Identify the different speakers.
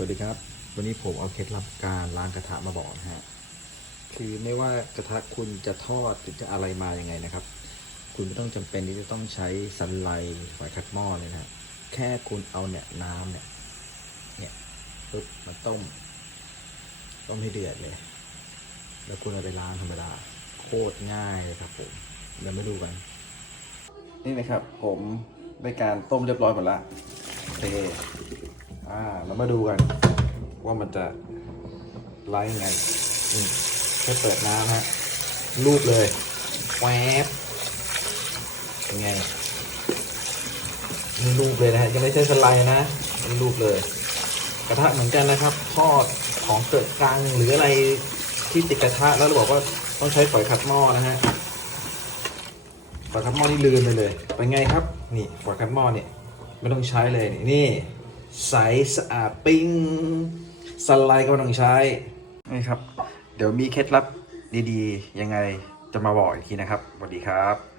Speaker 1: วัสดีครับ วันนี้ผมเอาเคล็ดลับการล้างกระทะมาบอกนะฮะคือไม่ว่ากระทะคุณจะทอดหรือจะอะไรมายังไงนะครับ คุณไม่ต้องจำเป็นที่จะต้องใช้สันไลฝอยคัดหม้อเลยนะฮะแค่คุณเอาเนี่ยน้ำเนี่ยเนี่ยปึ๊บมาต้ม ต้มให้เดือดเลย แล้วคุณเอาไปล้างธรรมดาโคตรง่ายเลยครับผมเดี๋ยวมาดูกัน นี่นะครับ ผมได้การต้มเรียบร้อยหมดละโอเค อ่าเรามาดูกัน ว่ามันจะไล่ยังไงนี่แค่เปิดน้ำฮะรูปเลยแวบเป็นไงนี่รูปเลยนะฮะยังไม่ใช่สไลด์นะนี่รูปเลย กระทะเหมือนกันนะครับทอดของเกิดกลางหรืออะไรที่ติดกระทะแล้วเราบอกว่าต้องใช้ฝอยขัดหม้อนะฮะฝอยขัดหม้อนี่ลืมไปเลยเป็นไงครับ นี่ฝอยขัดหม้อเนี่ยไม่ต้องใช้เลยนี่นี่ ใสสะอาดปิ้งสไลด์ก็ต้องใช้นี่ครับ เดี๋ยวมีเคล็ดลับดีๆ ยังไงจะมาบอกอีกทีนะครับสวัสดีครับ